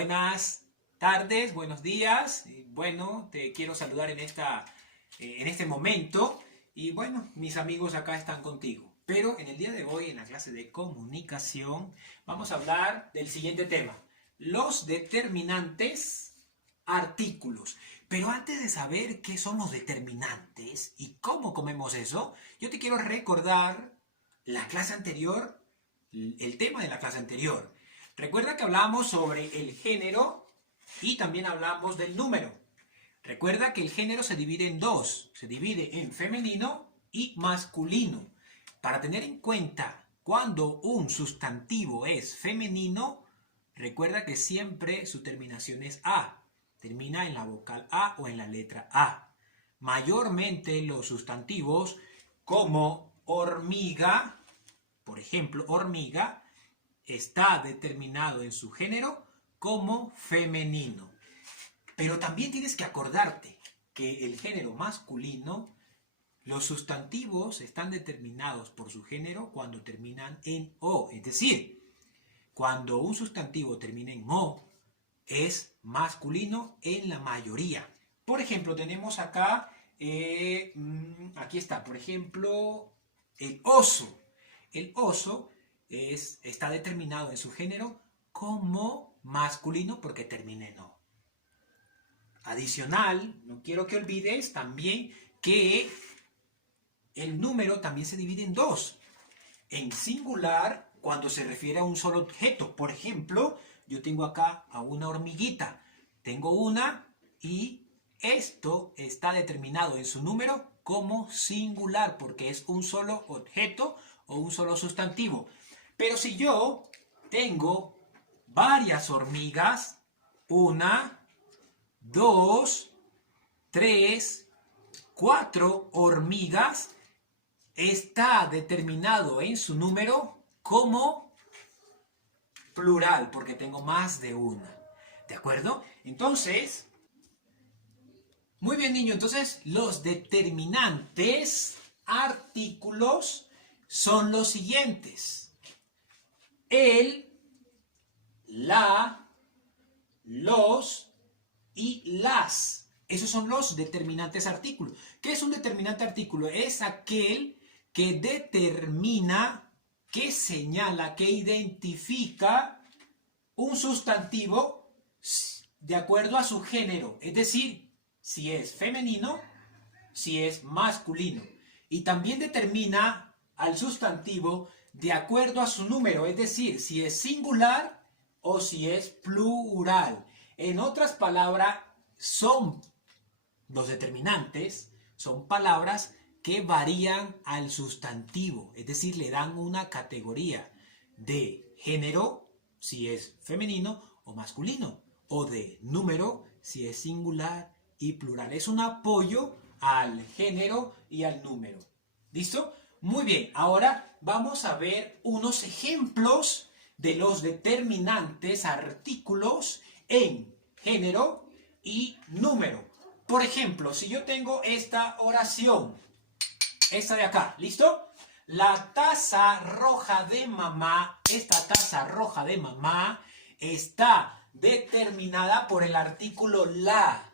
Buenas tardes, buenos días. Bueno, te quiero saludar en este momento. Y bueno, mis amigos acá están contigo. Pero en el día de hoy, en la clase de comunicación, vamos a hablar del siguiente tema. Los determinantes artículos. Pero antes de saber qué son los determinantes y cómo comemos eso, yo te quiero recordar la clase anterior, el tema de la clase anterior. Recuerda que hablamos sobre el género y también hablamos del número. Recuerda que el género se divide en dos. Se divide en femenino y masculino. Para tener en cuenta cuando un sustantivo es femenino, recuerda que siempre su terminación es A. Termina en la vocal A o en la letra A. Mayormente los sustantivos como hormiga, por ejemplo, hormiga, está determinado en su género como femenino. Pero también tienes que acordarte que el género masculino, los sustantivos están determinados por su género cuando terminan en O. Es decir, cuando un sustantivo termina en O, es masculino en la mayoría. Por ejemplo, tenemos acá, aquí está, por ejemplo, el oso. El oso está determinado en su género como masculino porque termina en O. Adicional, no quiero que olvides también que el número también se divide en dos. En singular, cuando se refiere a un solo objeto. Por ejemplo, yo tengo acá a una hormiguita. Tengo una y esto está determinado en su número como singular porque es un solo objeto o un solo sustantivo. Pero si yo tengo varias hormigas, 1, 2, 3, 4 hormigas, está determinado en su número como plural, porque tengo más de una. ¿De acuerdo? Entonces, muy bien, niño. Entonces, los determinantes artículos son los siguientes. El, la, los y las. Esos son los determinantes artículos. ¿Qué es un determinante artículo? Es aquel que determina, que señala, que identifica un sustantivo de acuerdo a su género. Es decir, si es femenino, si es masculino. Y también determina al sustantivo de acuerdo a su número. Es decir, si es singular o si es plural. En otras palabras, los determinantes son palabras que varían al sustantivo, es decir, le dan una categoría de género, si es femenino o masculino, o de número, si es singular y plural. Es un apoyo al género y al número. ¿Listo? Muy bien, ahora vamos a ver unos ejemplos de los determinantes artículos en género y número. Por ejemplo, si yo tengo esta oración, esta de acá, ¿listo? La taza roja de mamá, esta taza roja de mamá está determinada por el artículo la.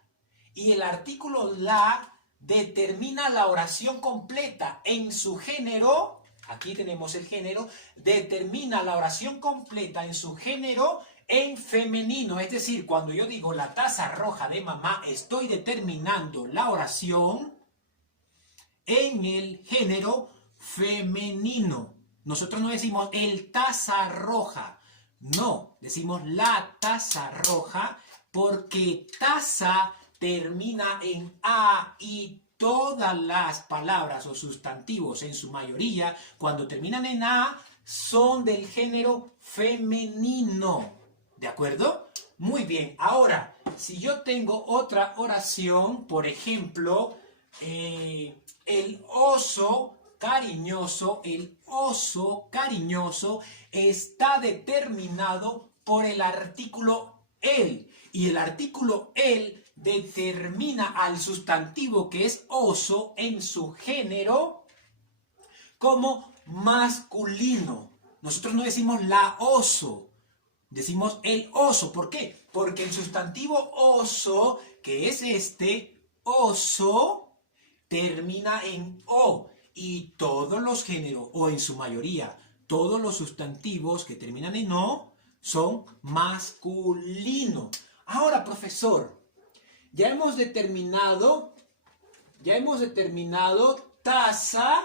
Y el artículo la determina la oración completa en su género. Aquí tenemos el género. Determina la oración completa en su género en femenino. Es decir, cuando yo digo la taza roja de mamá, estoy determinando la oración en el género femenino. Nosotros no decimos el taza roja. No, decimos la taza roja porque taza termina en A y todas las palabras o sustantivos en su mayoría, cuando terminan en A, son del género femenino. ¿De acuerdo? Muy bien. Ahora, si yo tengo otra oración, por ejemplo, el oso cariñoso está determinado por el artículo el. Y el artículo el determina al sustantivo que es oso en su género como masculino. Nosotros no decimos la oso, decimos el oso. ¿Por qué? Porque el sustantivo oso, que es este, oso, termina en o. Y todos los géneros, o en su mayoría, todos los sustantivos que terminan en o son masculinos. Ahora, profesor, ya hemos determinado taza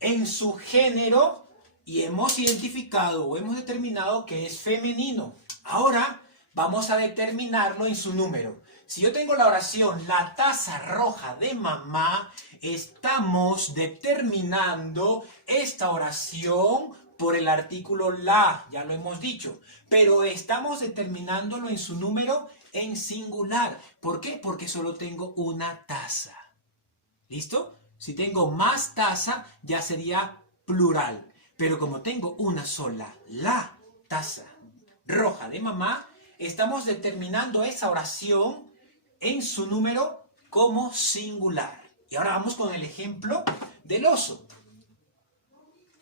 en su género y hemos identificado o hemos determinado que es femenino. Ahora vamos a determinarlo en su número. Si yo tengo la oración la taza roja de mamá, estamos determinando esta oración por el artículo la, ya lo hemos dicho, pero estamos determinándolo en su número en singular. ¿Por qué? Porque solo tengo una taza. ¿Listo? Si tengo más taza, ya sería plural. Pero como tengo una sola, la taza roja de mamá, estamos determinando esa oración en su número como singular. Y ahora vamos con el ejemplo del oso.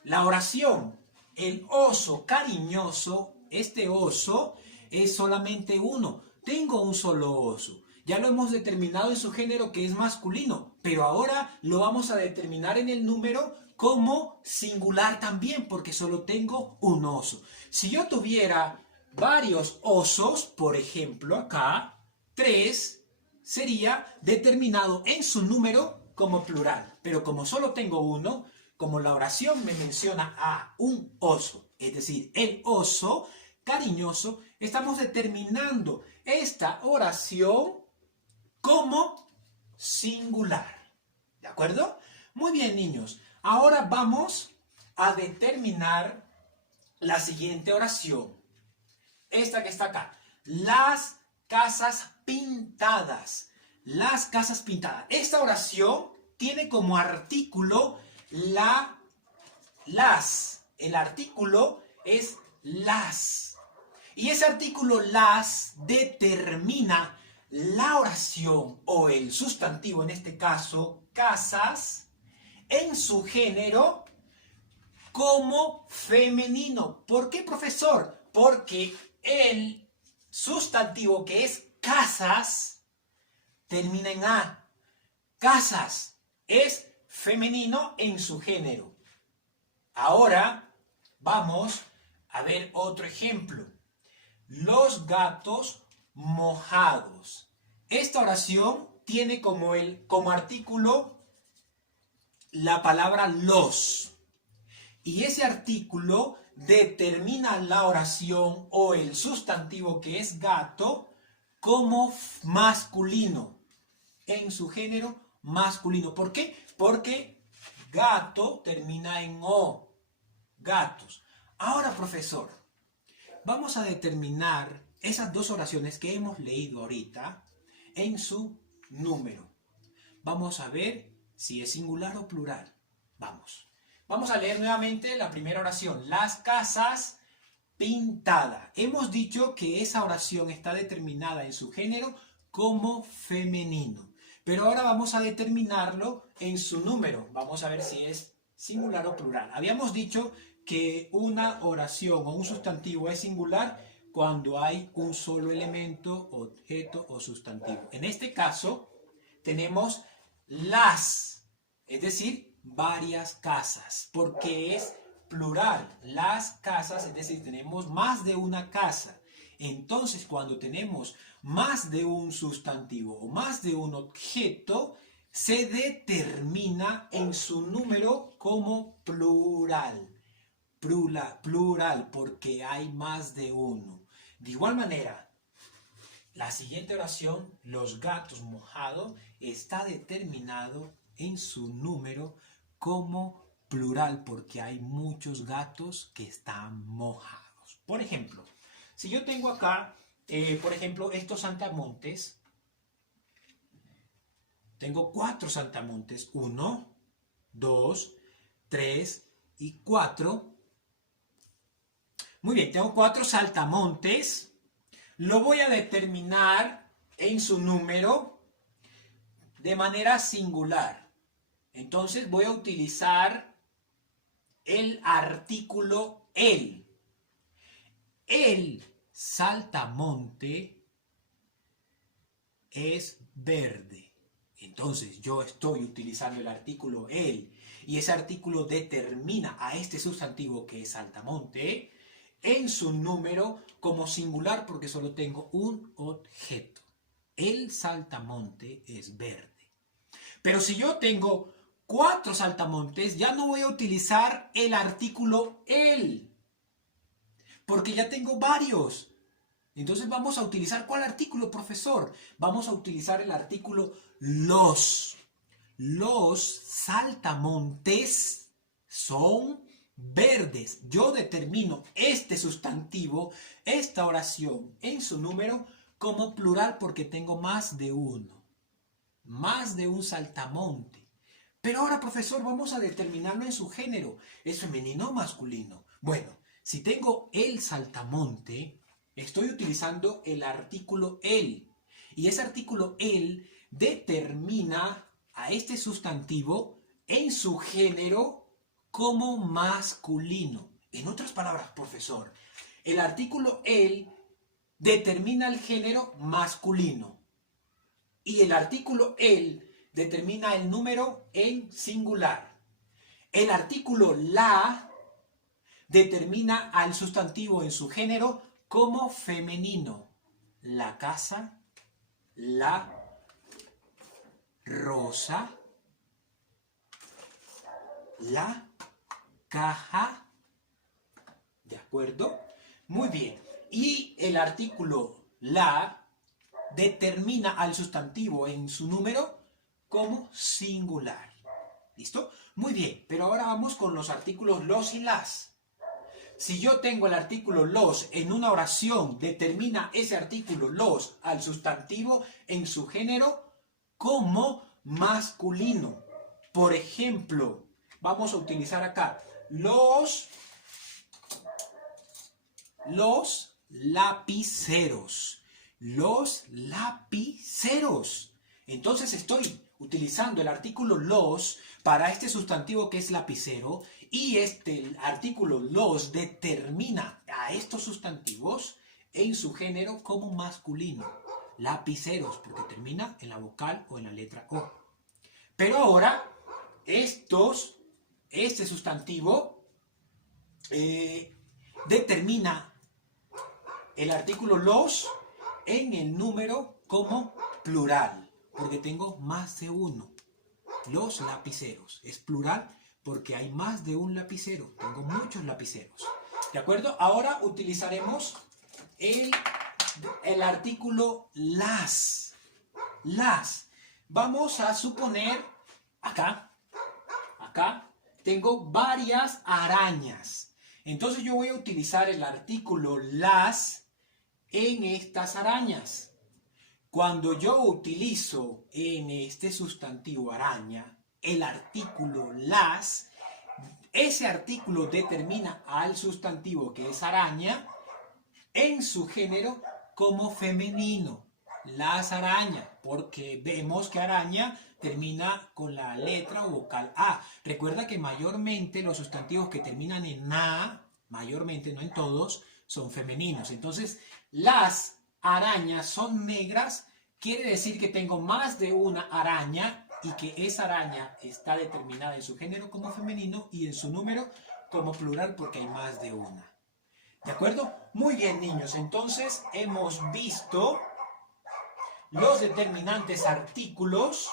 La oración, el oso cariñoso, este oso es solamente uno. Tengo un solo oso. Ya lo hemos determinado en su género que es masculino, pero ahora lo vamos a determinar en el número como singular también, porque solo tengo un oso. Si yo tuviera varios osos, por ejemplo acá, 3, sería determinado en su número como plural. Pero como solo tengo uno, como la oración me menciona a un oso, es decir, el oso cariñoso, estamos determinando esta oración como singular. ¿De acuerdo? Muy bien, niños. Ahora vamos a determinar la siguiente oración. Esta que está acá. Las casas pintadas. Las casas pintadas. Esta oración tiene como artículo las. El artículo es las. Y ese artículo las determina la oración o el sustantivo, en este caso, casas, en su género como femenino. ¿Por qué, profesor? Porque el sustantivo que es casas termina en a. Casas es femenino en su género. Ahora vamos a ver otro ejemplo. Los gatos mojados. Esta oración tiene como artículo la palabra los. Y ese artículo determina la oración o el sustantivo que es gato como masculino. En su género masculino. ¿Por qué? Porque gato termina en o. Gatos. Ahora, profesor, vamos a determinar esas dos oraciones que hemos leído ahorita en su número. Vamos a ver si es singular o plural. Vamos. Vamos a leer nuevamente la primera oración. Las casas pintadas. Hemos dicho que esa oración está determinada en su género como femenino. Pero ahora vamos a determinarlo en su número. Vamos a ver si es singular o plural. Habíamos dicho que una oración o un sustantivo es singular cuando hay un solo elemento, objeto o sustantivo. En este caso tenemos las, es decir, varias casas, porque es plural. Las casas, es decir, tenemos más de una casa. Entonces, cuando tenemos más de un sustantivo o más de un objeto, se determina en su número como plural. Plural, porque hay más de uno. De igual manera, la siguiente oración, los gatos mojados, está determinado en su número como plural, porque hay muchos gatos que están mojados. Por ejemplo, si yo tengo acá, por ejemplo, estos saltamontes, tengo 4 saltamontes, 1, 2, 3 y 4. Muy bien, tengo 4 saltamontes. Lo voy a determinar en su número de manera singular. Entonces voy a utilizar el artículo el. El saltamonte es verde. Entonces yo estoy utilizando el artículo el y ese artículo determina a este sustantivo que es saltamonte en su número como singular porque solo tengo un objeto. El saltamonte es verde. Pero si yo tengo 4 saltamontes, ya no voy a utilizar el artículo el, porque ya tengo varios. Entonces vamos a utilizar, ¿cuál artículo, profesor? Vamos a utilizar el artículo los. Los saltamontes son verdes. Yo determino este sustantivo, esta oración en su número como plural porque tengo más de uno. Más de un saltamonte. Pero ahora, profesor, vamos a determinarlo en su género. ¿Es femenino o masculino? Bueno, si tengo el saltamonte, estoy utilizando el artículo el. Y ese artículo el determina a este sustantivo en su género como masculino. En otras palabras, profesor, el artículo el determina el género masculino. Y el artículo el determina el número en singular. El artículo la determina al sustantivo en su género como femenino. La casa, la rosa, la caja. ¿De acuerdo? Muy bien. Y el artículo la determina al sustantivo en su número como singular. ¿Listo? Muy bien, pero ahora vamos con los artículos los y las. Si yo tengo el artículo los en una oración, determina ese artículo los al sustantivo en su género como masculino. Por ejemplo, vamos a utilizar acá los lapiceros. Los lapiceros. Entonces estoy utilizando el artículo los para este sustantivo que es lapicero y este artículo los determina a estos sustantivos en su género como masculino. Lapiceros, porque termina en la vocal o en la letra O. Pero ahora, este sustantivo determina el artículo los en el número como plural, porque tengo más de uno. Los lapiceros. Es plural porque hay más de un lapicero. Tengo muchos lapiceros. ¿De acuerdo? Ahora utilizaremos el artículo las. Las. Vamos a suponer, acá, tengo varias arañas. Entonces yo voy a utilizar el artículo las en estas arañas. Cuando yo utilizo en este sustantivo araña el artículo las, ese artículo determina al sustantivo que es araña en su género como femenino. Las arañas, porque vemos que araña termina con la letra o vocal A. Recuerda que mayormente los sustantivos que terminan en A, mayormente, no en todos, son femeninos. Entonces, las arañas son negras, quiere decir que tengo más de una araña y que esa araña está determinada en su género como femenino y en su número como plural porque hay más de una. ¿De acuerdo? Muy bien, niños. Entonces, hemos visto los determinantes artículos,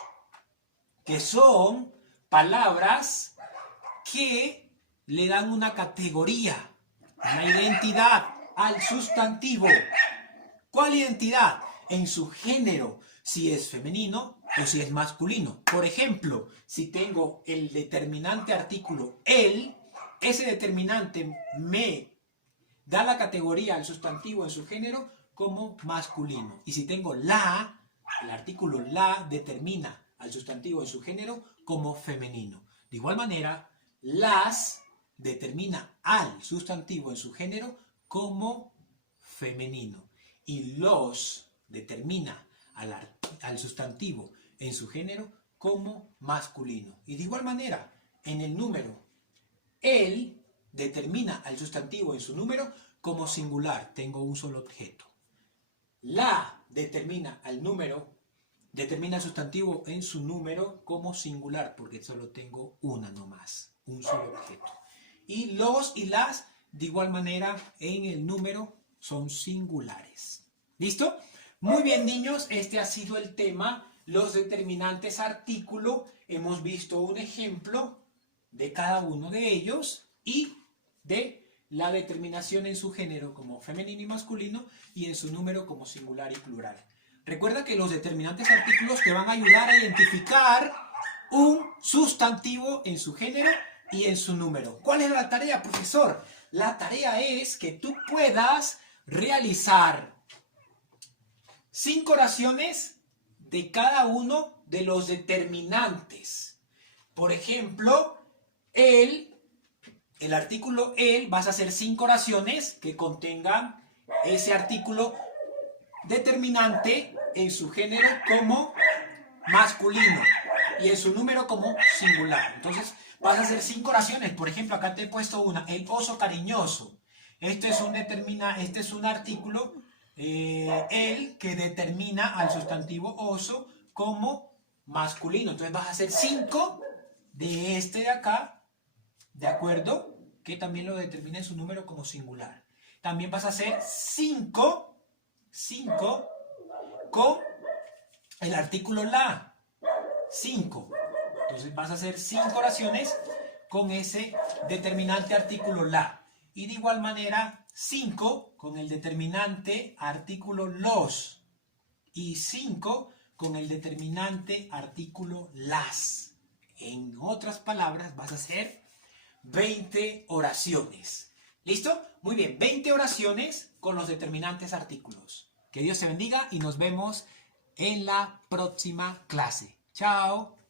que son palabras que le dan una categoría, una identidad al sustantivo. ¿Cuál identidad? En su género, si es femenino o si es masculino. Por ejemplo, si tengo el determinante artículo el, ese determinante me da la categoría al sustantivo en su género como masculino. Y si tengo la, el artículo la determina al sustantivo en su género como femenino. De igual manera, las determina al sustantivo en su género como femenino. Y los determina al sustantivo en su género como masculino. Y de igual manera, en el número, el determina al sustantivo en su número como singular, tengo un solo objeto. La determina el sustantivo en su número como singular, porque solo tengo una nomás, un solo objeto. Y los y las, de igual manera, en el número son singulares. ¿Listo? Muy bien, niños, este ha sido el tema, los determinantes artículo. Hemos visto un ejemplo de cada uno de ellos y de la determinación en su género como femenino y masculino y en su número como singular y plural. Recuerda que los determinantes artículos te van a ayudar a identificar un sustantivo en su género y en su número. ¿Cuál es la tarea, profesor? La tarea es que tú puedas realizar 5 oraciones de cada uno de los determinantes. Por ejemplo, el artículo el, vas a hacer 5 oraciones que contengan ese artículo determinante en su género como masculino y en su número como singular. Entonces vas a hacer 5 oraciones. Por ejemplo, acá te he puesto una, el oso cariñoso. Este es un artículo, el que determina al sustantivo oso como masculino. Entonces vas a hacer 5 de este de acá, ¿de acuerdo? Que también lo determina en su número como singular. También vas a hacer 5 con el artículo la. 5. Entonces vas a hacer 5 oraciones con ese determinante artículo la. Y de igual manera 5 con el determinante artículo los. Y 5 con el determinante artículo las. En otras palabras, vas a hacer 20 oraciones. ¿Listo? Muy bien, 20 oraciones con los determinantes artículos. Que Dios te bendiga y nos vemos en la próxima clase. Chao.